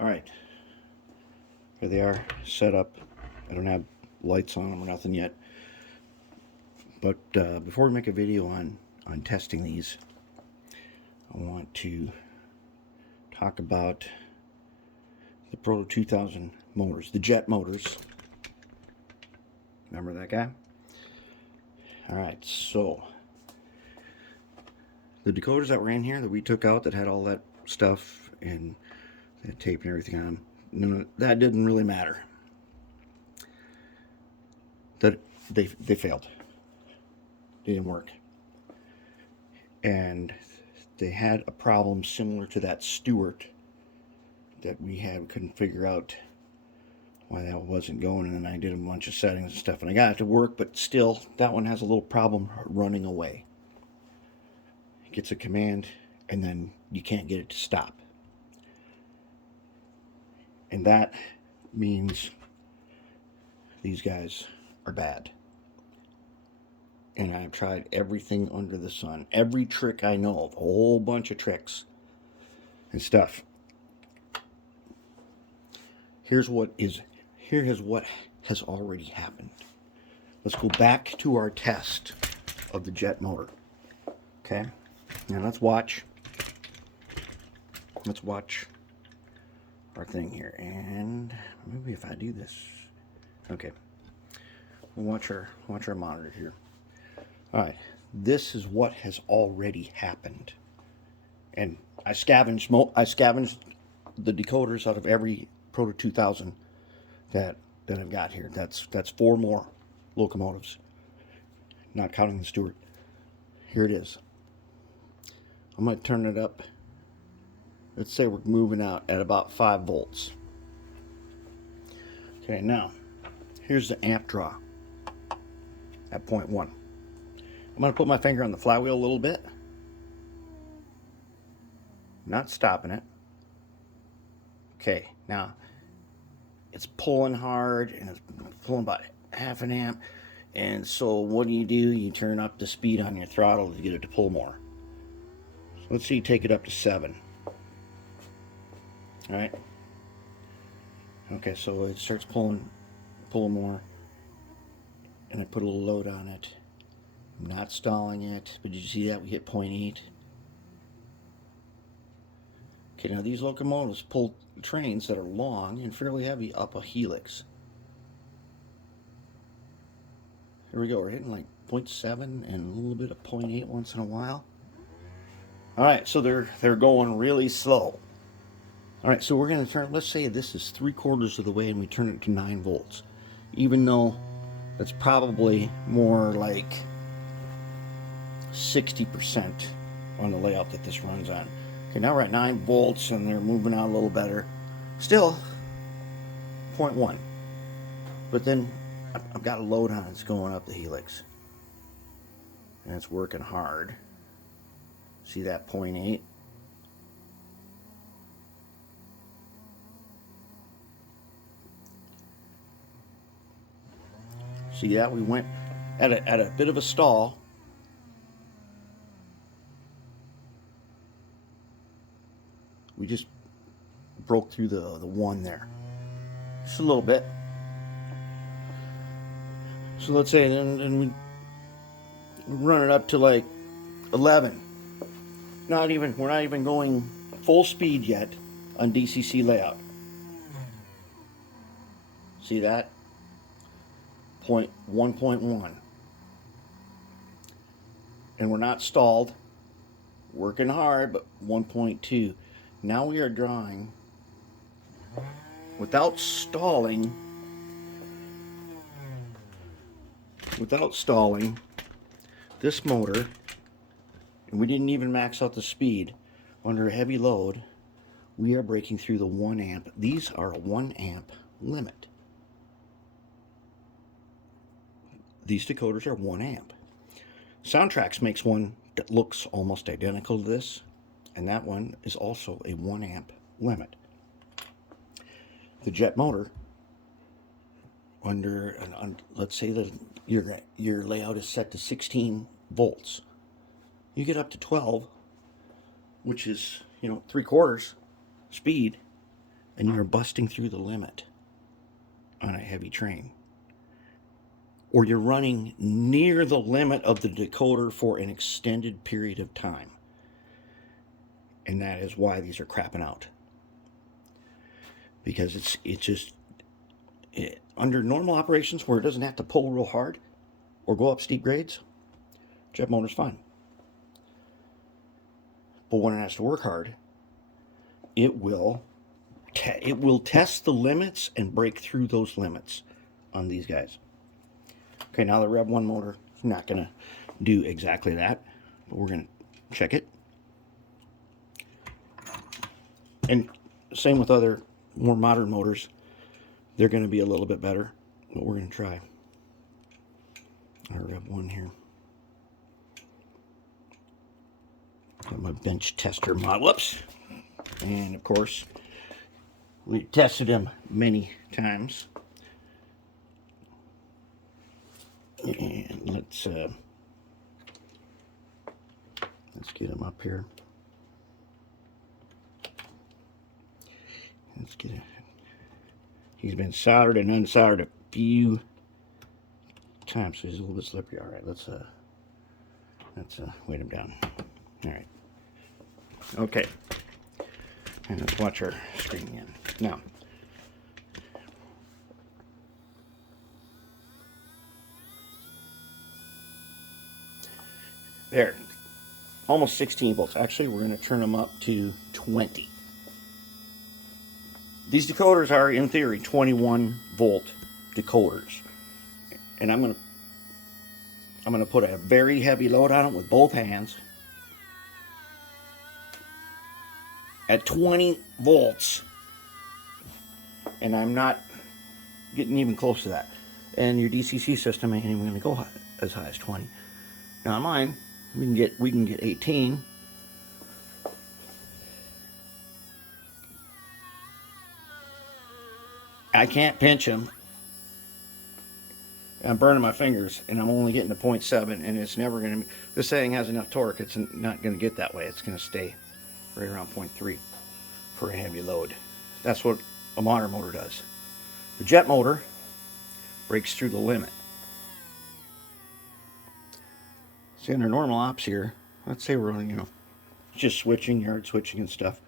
Alright, here they are set up. I don't have lights on them or nothing yet. But before we make a video on testing these, I want to talk about the Proto 2000 motors, the jet motors. Remember that guy? Alright, so the decoders that were in here that we took out that had all that stuff and that tape and everything on them, that didn't really matter. That they failed. They didn't work. And they had a problem similar to that Stewart that we had. We couldn't figure out why that wasn't going, and then I did a bunch of settings and stuff and I got it to work, but still that one has a little problem running away. It gets a command and then you can't get it to stop, and that means these guys are bad. And I've tried everything under the sun, every trick I know of, a whole bunch of tricks and stuff. Here's what has already happened. Let's go back to our test of the jet motor. Okay, now let's watch our thing here, and maybe if I do this, okay, we'll watch our monitor here. All right, this is what has already happened, and I scavenged the decoders out of every Proto 2000 that I've got here. That's 4 more locomotives, not counting the Stewart. Here it is. I'm going to turn it up. Let's say we're moving out at about 5 volts. Okay, now here's the amp draw at 0.1. I'm going to put my finger on the flywheel a little bit. Not stopping it. Okay, now it's pulling hard and it's pulling about 0.5 amp. And so what do? You turn up the speed on your throttle to get it to pull more. So let's see you take it up to 7. All right. Okay, so it starts pulling more. And I put a little load on it. I'm not stalling it, but did you see that? We hit 0.8. Okay, now these locomotives pull trains that are long and fairly heavy up a helix. Here we go, we're hitting like 0.7 and a little bit of 0.8 once in a while. Alright, so they're going really slow. Alright, so we're going to turn, let's say this is 3/4 of the way and we turn it to 9 volts. Even though that's probably more like 60% on the layout that this runs on. Okay, now we're at 9 volts and they're moving out a little better. Still 0.1. But then I've got a load on it. It's going up the helix. And it's working hard. See that 0.8? See that? We went at a bit of a stall. We just broke through the 1 there. Just a little bit. So let's say then we run it up to like 11. We're not even going full speed yet on DCC layout. See that? 1.1. And we're not stalled. Working hard, but 1.2. Now we are drawing without stalling this motor, and we didn't even max out the speed under a heavy load. We are breaking through the 1 amp. These are a 1 amp limit. These decoders are 1 amp. Soundtrax makes one that looks almost identical to this, and that one is also a 1 amp limit. The jet motor, let's say that your layout is set to 16 volts. You get up to 12, which is 3/4 speed, and you're busting through the limit on a heavy train, or you're running near the limit of the decoder for an extended period of time. And that is why these are crapping out. Because under normal operations where it doesn't have to pull real hard or go up steep grades, jet motor's fine. But when it has to work hard, it will test the limits and break through those limits on these guys. Okay, now the Rev 1 motor is not going to do exactly that, but we're going to check it. And same with other more modern motors. They're going to be a little bit better, but we're going to try our Rev 1 here. Got my bench tester model. Whoops. And of course, we tested them many times. And let's get him up here. Let's get it. He's been soldered and unsoldered a few times, so he's a little bit slippery. All right, let's weight him down. All right. Okay. And let's watch our screen again. Now, there, almost 16 volts. Actually, we're going to turn them up to 20. These decoders are, in theory, 21 volt decoders. And I'm going to put a very heavy load on it with both hands at 20 volts. And I'm not getting even close to that. And your DCC system ain't even going to go as high as 20. Now on mine, we can get 18. I can't pinch them. I'm burning my fingers, and I'm only getting to 0.7, and it's never going to... This thing has enough torque, it's not going to get that way. It's going to stay right around 0.3 for a heavy load. That's what a modern motor does. The jet motor breaks through the limit. See, under normal ops here, let's say we're on, just switching, yard switching and stuff.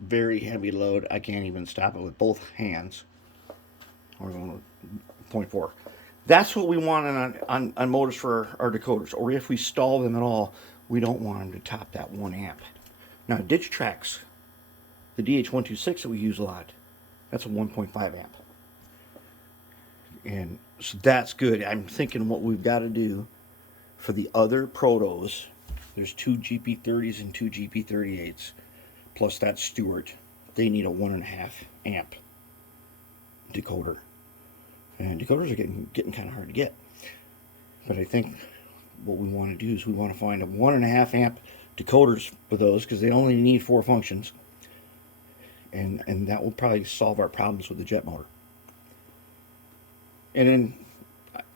Very heavy load. I can't even stop it with both hands. We're going to 0.4. That's what we want on motors for our decoders. Or if we stall them at all, we don't want them to top that 1 amp. Now, ditch tracks, the DH126 that we use a lot, that's a 1.5 amp. And so that's good. I'm thinking what we've got to do for the other protos, there's 2 GP30s and 2 GP38s. Plus that Stewart, they need a 1.5 amp decoder. And decoders are getting kind of hard to get. But I think what we want to do is we want to find a 1.5 amp decoders for those, because they only need 4 functions. And that will probably solve our problems with the jet motor. And then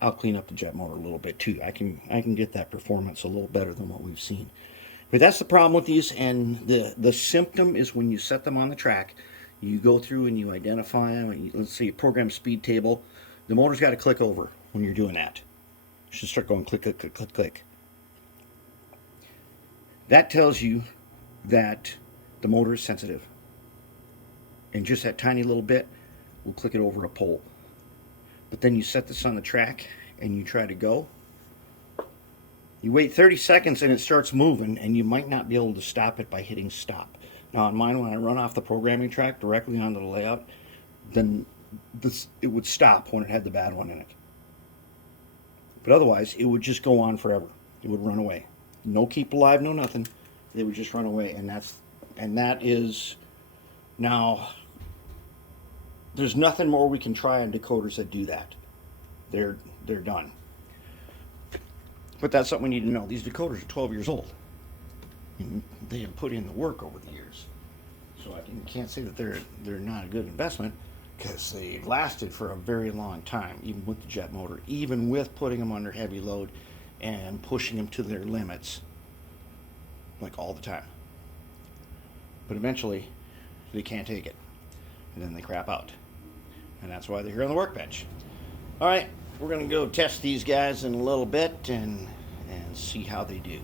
I'll clean up the jet motor a little bit too. I can get that performance a little better than what we've seen. But that's the problem with these, and the symptom is when you set them on the track, you go through and you identify them, and let's say you program speed table, the motor's got to click over when you're doing that. You should start going click, click, click, click, click. That tells you that the motor is sensitive. And just that tiny little bit will click it over a pole. But then you set this on the track and you try to go. You wait 30 seconds and it starts moving, and you might not be able to stop it by hitting stop. Now on mine, when I run off the programming track directly onto the layout, then it would stop when it had the bad one in it. But otherwise, it would just go on forever. It would run away. No keep alive, no nothing. They would just run away, and that is now. There's nothing more we can try on decoders that do that. They're done. But that's something we need to know. These decoders are 12 years old. And they have put in the work over the years. So I can't say that they're not a good investment, because they lasted for a very long time, even with the jet motor, even with putting them under heavy load and pushing them to their limits, like all the time. But eventually, They can't take it. And then they crap out. And that's why they're here on the workbench. All right, we're going to go test these guys in a little bit and see how they do.